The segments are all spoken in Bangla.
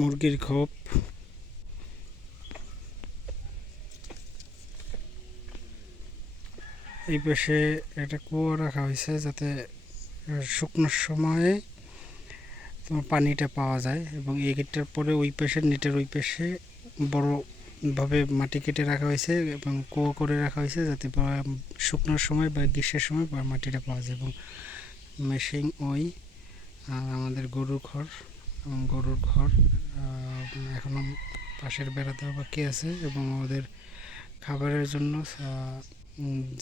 মুরগির খোপ। এই পাশে একটা কুয়ো রাখা হয়েছে যাতে শুকনোর সময়ে তোমার পানিটা পাওয়া যায়, এবং এই গেটটার পরে ওই পাশে নেটের ওই পাশে বড়ভাবে মাটি কেটে রাখা হয়েছে এবং কুয়ো করে রাখা হয়েছে যাতে শুকনোর সময় বা গ্রীষ্মের সময় মাটিটা পাওয়া যায়। এবং মেশিং ওই আর আমাদের গরুর ঘর, এবং গরুর ঘর এখনও পাশের বেড়া দেওয়া বাকি আছে, এবং ওদের খাবারের জন্য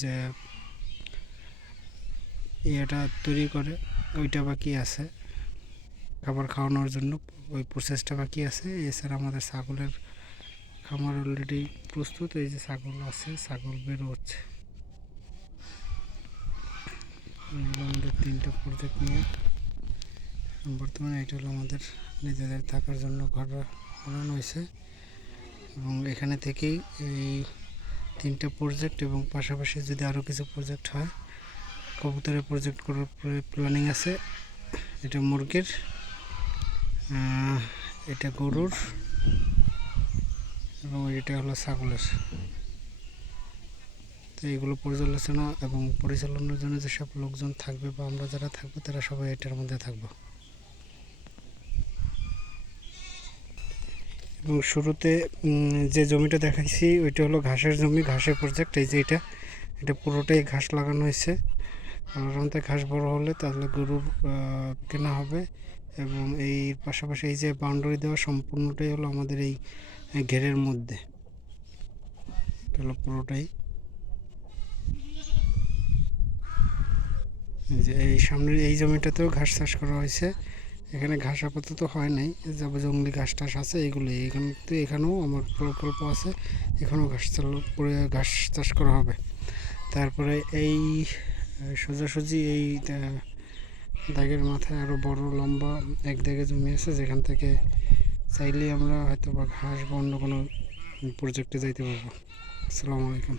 যে ইয়েটা তৈরি করে ওইটা বাকি আছে, খাবার খাওয়ানোর জন্য ওই প্রসেসটা বাকি আছে। এছাড়া আমাদের ছাগলের খামার অলরেডি প্রস্তুত। এই যে ছাগল আছে, ছাগল বের হচ্ছে। আমাদের 3টা প্রজেক্ট নিয়ে বর্তমানে এটা হলো আমাদের নিজেদের থাকার জন্য ঘর বানানো হয়েছে, এবং এখানে থেকেই এই 3টা প্রজেক্ট এবং পাশাপাশি যদি আরও কিছু প্রজেক্ট হয়, কবুতরের প্রজেক্ট করার প্ল্যানিং আছে। এটা মুরগির, এটা গরুর, এবং এটা হলো ছাগলের। তো এইগুলো পর্যালোচনা এবং পরিচালনার জন্য যেসব লোকজন থাকবে বা আমরা যারা থাকবো তারা সবাই এটার মধ্যে থাকবো। এবং শুরুতে যে জমিটা দেখাইছি ওইটা হলো ঘাসের জমি, ঘাসের প্রজেক্ট। এই যে এটা পুরোটাই ঘাস লাগানো হয়েছে। সাধারণত ঘাস বড় হলে তাহলে গরুর কেনা হবে, এবং এই পাশাপাশি এই যে বাউন্ডারি দেওয়া সম্পূর্ণটাই হলো আমাদের এই ঘেরের মধ্যে, এটা হলো পুরোটাই। যে এই সামনের এই জমিটাতেও ঘাস চাষ করা হয়েছে। এখানে ঘাস আপাতত হয় নাই, যাবে জঙ্গলি ঘাস টাস আছে এগুলো। এখানেও আমার প্রকল্প আছে, এখানেও ঘাস চাষ করা হবে। তারপরে এই সোজাসুজি এই দাগের মাথায় আরও বড় লম্বা এক দাগে জমি আছে, যেখান থেকে চাইলে আমরা হয়তো বা ঘাস বা অন্য কোনো প্রজেক্টে যাইতে পারবো। আসসালামু আলাইকুম।